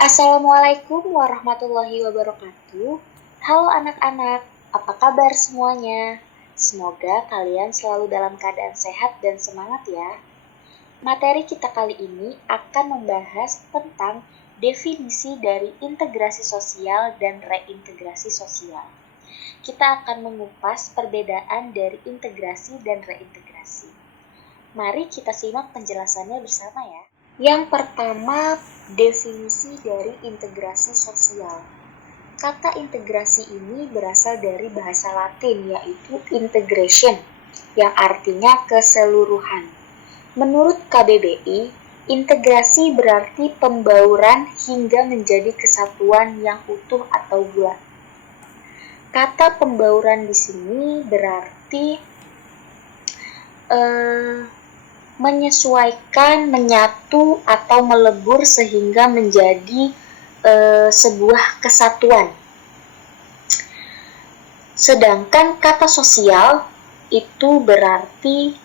Assalamualaikum warahmatullahi wabarakatuh. Halo anak-anak, apa kabar semuanya? Semoga kalian selalu dalam keadaan sehat dan semangat ya. Materi kita kali ini akan membahas tentang definisi dari integrasi sosial dan reintegrasi sosial. Kita akan mengupas perbedaan dari integrasi dan reintegrasi. Mari kita simak penjelasannya bersama ya. Yang pertama, definisi dari integrasi sosial. Kata integrasi ini berasal dari bahasa Latin, yaitu integration, yang artinya keseluruhan. Menurut KBBI, integrasi berarti pembauran hingga menjadi kesatuan yang utuh atau bulat. Kata pembauran di sini berarti menyesuaikan, menyatu, atau melebur sehingga menjadi sebuah kesatuan. Sedangkan kata sosial itu berarti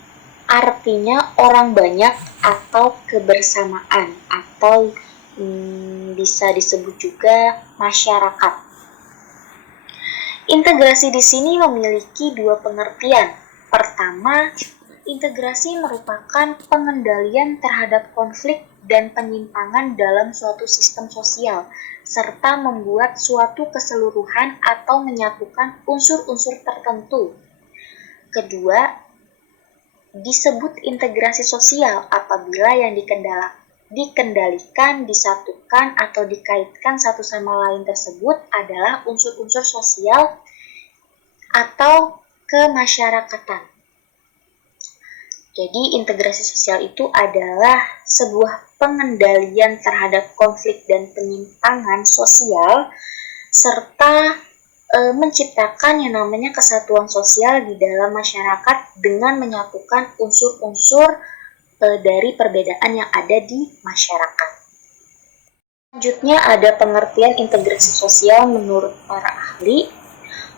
artinya orang banyak atau kebersamaan, atau bisa disebut juga masyarakat. Integrasi di sini memiliki dua pengertian. Pertama, integrasi merupakan pengendalian terhadap konflik dan penyimpangan dalam suatu sistem sosial, serta membuat suatu keseluruhan atau menyatukan unsur-unsur tertentu. Kedua, disebut integrasi sosial apabila yang dikendalikan, disatukan, atau dikaitkan satu sama lain tersebut adalah unsur-unsur sosial atau kemasyarakatan. Jadi integrasi sosial itu adalah sebuah pengendalian terhadap konflik dan penyimpangan sosial serta menciptakan yang namanya kesatuan sosial di dalam masyarakat dengan menyatukan unsur-unsur dari perbedaan yang ada di masyarakat. Selanjutnya ada pengertian integrasi sosial menurut para ahli.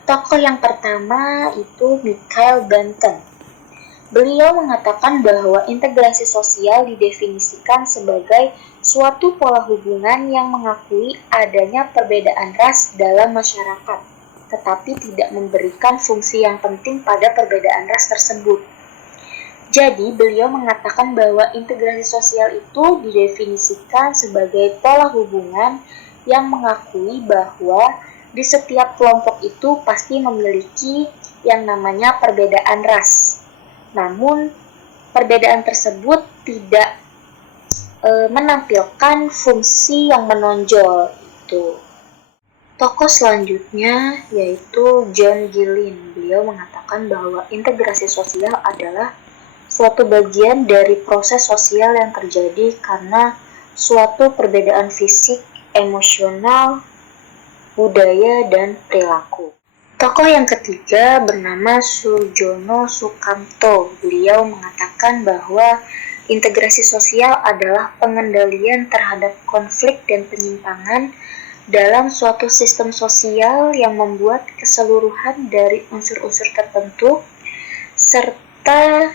Tokoh yang pertama itu Mikhail Bentham. Beliau mengatakan bahwa integrasi sosial didefinisikan sebagai suatu pola hubungan yang mengakui adanya perbedaan ras dalam masyarakat, tetapi tidak memberikan fungsi yang penting pada perbedaan ras tersebut. Jadi, beliau mengatakan bahwa integrasi sosial itu didefinisikan sebagai pola hubungan yang mengakui bahwa di setiap kelompok itu pasti memiliki yang namanya perbedaan ras. Namun, perbedaan tersebut tidak menampilkan fungsi yang menonjol. Tokoh selanjutnya yaitu John Gillin. Beliau mengatakan bahwa integrasi sosial adalah suatu bagian dari proses sosial yang terjadi karena suatu perbedaan fisik, emosional, budaya, dan perilaku. Tokoh yang ketiga bernama Sujono Sukamto. Beliau mengatakan bahwa integrasi sosial adalah pengendalian terhadap konflik dan penyimpangan dalam suatu sistem sosial yang membuat keseluruhan dari unsur-unsur tertentu serta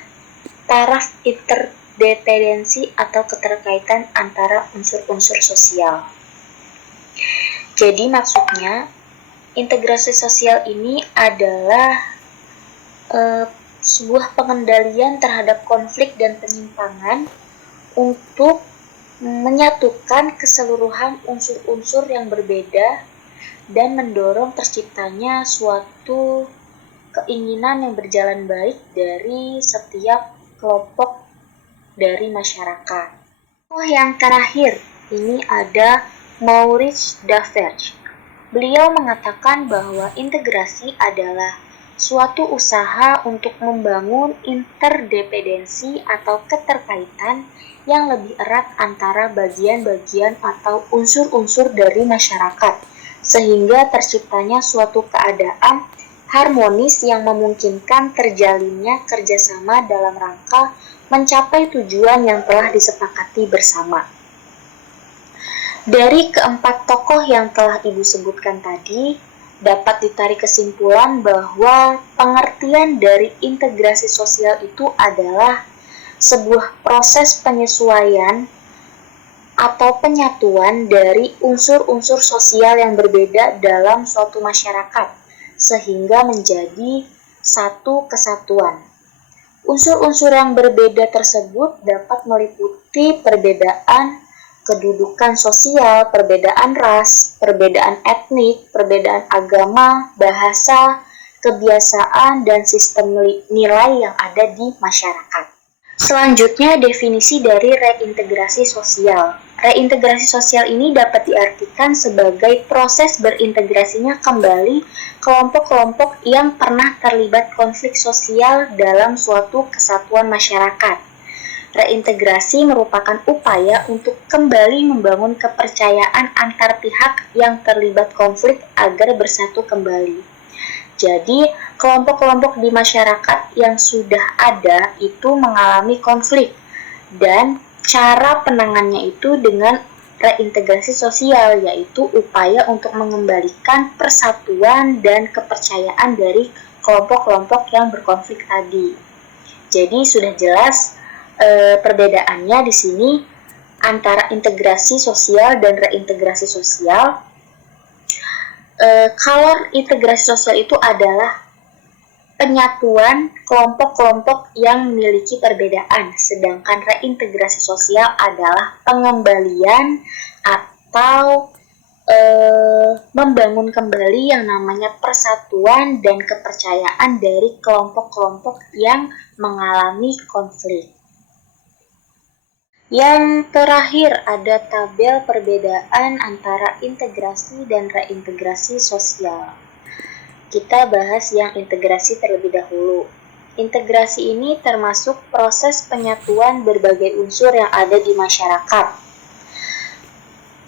taraf interdependensi atau keterkaitan antara unsur-unsur sosial. Jadi maksudnya integrasi sosial ini adalah sebuah pengendalian terhadap konflik dan penyimpangan untuk menyatukan keseluruhan unsur-unsur yang berbeda dan mendorong terciptanya suatu keinginan yang berjalan baik dari setiap kelompok dari masyarakat. Yang terakhir, ini ada Maurice Daverge. Beliau mengatakan bahwa integrasi adalah suatu usaha untuk membangun interdependensi atau keterkaitan yang lebih erat antara bagian-bagian atau unsur-unsur dari masyarakat, sehingga terciptanya suatu keadaan harmonis yang memungkinkan terjalinnya kerjasama dalam rangka mencapai tujuan yang telah disepakati bersama. Dari keempat tokoh yang telah Ibu sebutkan tadi, dapat ditarik kesimpulan bahwa pengertian dari integrasi sosial itu adalah sebuah proses penyesuaian atau penyatuan dari unsur-unsur sosial yang berbeda dalam suatu masyarakat, sehingga menjadi satu kesatuan. Unsur-unsur yang berbeda tersebut dapat meliputi perbedaan kedudukan sosial, perbedaan ras, perbedaan etnik, perbedaan agama, bahasa, kebiasaan, dan sistem nilai yang ada di masyarakat. Selanjutnya, definisi dari reintegrasi sosial. Reintegrasi sosial ini dapat diartikan sebagai proses berintegrasinya kembali kelompok-kelompok yang pernah terlibat konflik sosial dalam suatu kesatuan masyarakat. Reintegrasi merupakan upaya untuk kembali membangun kepercayaan antar pihak yang terlibat konflik agar bersatu kembali. Jadi, kelompok-kelompok di masyarakat yang sudah ada itu mengalami konflik, dan cara penanganannya itu dengan reintegrasi sosial, yaitu upaya untuk mengembalikan persatuan dan kepercayaan dari kelompok-kelompok yang berkonflik tadi. Jadi sudah jelas perbedaannya di sini antara integrasi sosial dan reintegrasi sosial. Kalau integrasi sosial itu adalah penyatuan kelompok-kelompok yang memiliki perbedaan, sedangkan reintegrasi sosial adalah pengembalian atau membangun kembali yang namanya persatuan dan kepercayaan dari kelompok-kelompok yang mengalami konflik. Yang terakhir ada tabel perbedaan antara integrasi dan reintegrasi sosial. Kita bahas yang integrasi terlebih dahulu. Integrasi ini termasuk proses penyatuan berbagai unsur yang ada di masyarakat.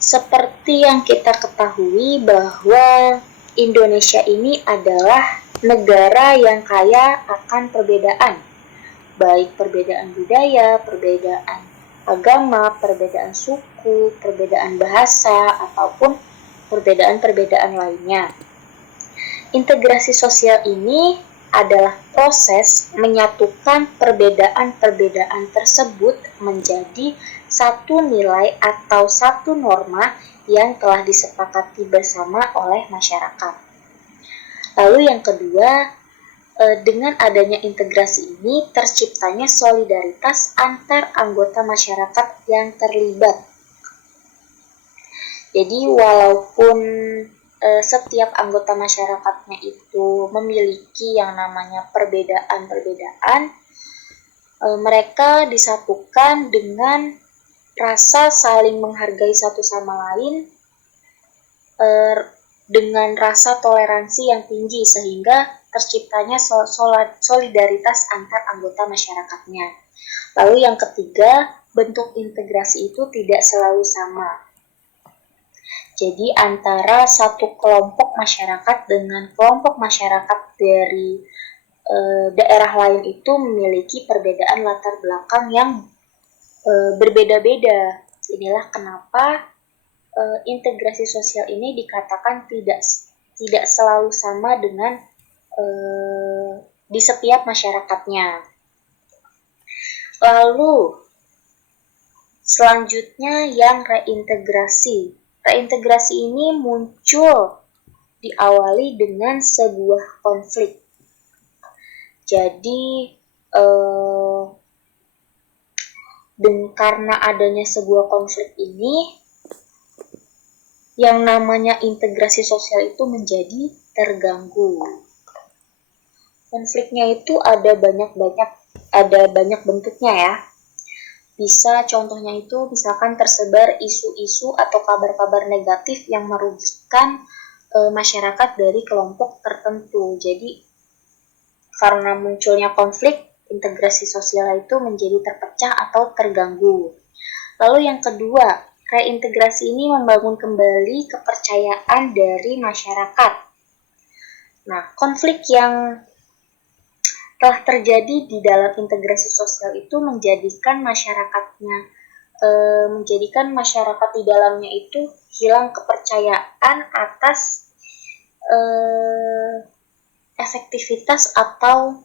Seperti yang kita ketahui bahwa Indonesia ini adalah negara yang kaya akan perbedaan, baik perbedaan budaya, perbedaan agama, perbedaan suku, perbedaan bahasa, ataupun perbedaan-perbedaan lainnya. Integrasi sosial ini adalah proses menyatukan perbedaan-perbedaan tersebut menjadi satu nilai atau satu norma yang telah disepakati bersama oleh masyarakat. Lalu yang kedua, dengan adanya integrasi ini terciptanya solidaritas antar anggota masyarakat yang terlibat. Jadi walaupun setiap anggota masyarakatnya itu memiliki yang namanya perbedaan-perbedaan, mereka disatukan dengan rasa saling menghargai satu sama lain, dengan rasa toleransi yang tinggi sehingga terciptanya solidaritas antar anggota masyarakatnya. Lalu yang ketiga, bentuk integrasi itu tidak selalu sama. Jadi antara satu kelompok masyarakat dengan kelompok masyarakat dari daerah lain itu memiliki perbedaan latar belakang yang berbeda-beda. Inilah kenapa integrasi sosial ini dikatakan tidak selalu sama dengan di setiap masyarakatnya. Lalu selanjutnya yang reintegrasi. Reintegrasi ini muncul diawali dengan sebuah konflik. Jadi karena adanya sebuah konflik ini, yang namanya integrasi sosial itu menjadi terganggu. Konfliknya itu ada banyak bentuknya ya. Bisa contohnya itu misalkan tersebar isu-isu atau kabar-kabar negatif yang merugikan masyarakat dari kelompok tertentu. Jadi karena munculnya konflik, integrasi sosial itu menjadi terpecah atau terganggu. Lalu yang kedua, reintegrasi ini membangun kembali kepercayaan dari masyarakat. Nah, konflik yang telah terjadi di dalam integrasi sosial itu menjadikan masyarakat di dalamnya itu hilang kepercayaan atas efektivitas atau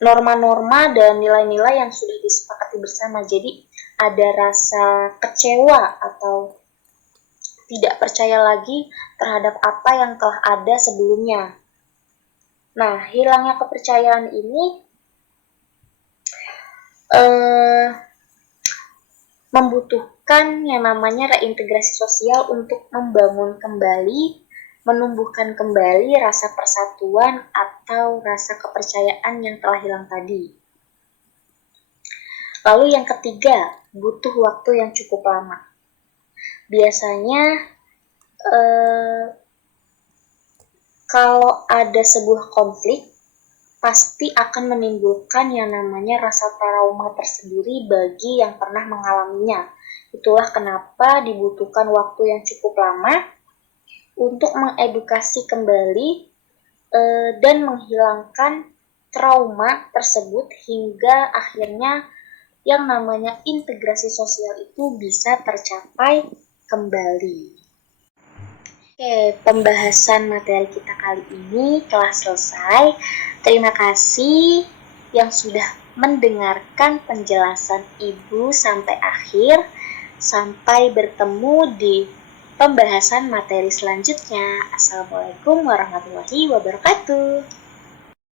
norma-norma dan nilai-nilai yang sudah disepakati bersama. Jadi ada rasa kecewa atau tidak percaya lagi terhadap apa yang telah ada sebelumnya. Nah, hilangnya kepercayaan ini membutuhkan yang namanya reintegrasi sosial untuk membangun kembali, menumbuhkan kembali rasa persatuan atau rasa kepercayaan yang telah hilang tadi. Lalu yang ketiga, butuh waktu yang cukup lama. Biasanya kalau ada sebuah konflik, pasti akan menimbulkan yang namanya rasa trauma tersendiri bagi yang pernah mengalaminya. Itulah kenapa dibutuhkan waktu yang cukup lama untuk mengedukasi kembali dan menghilangkan trauma tersebut hingga akhirnya yang namanya integrasi sosial itu bisa tercapai kembali. Oke, pembahasan materi kita kali ini telah selesai. Terima kasih yang sudah mendengarkan penjelasan Ibu sampai akhir. Sampai bertemu di pembahasan materi selanjutnya. Assalamualaikum warahmatullahi wabarakatuh.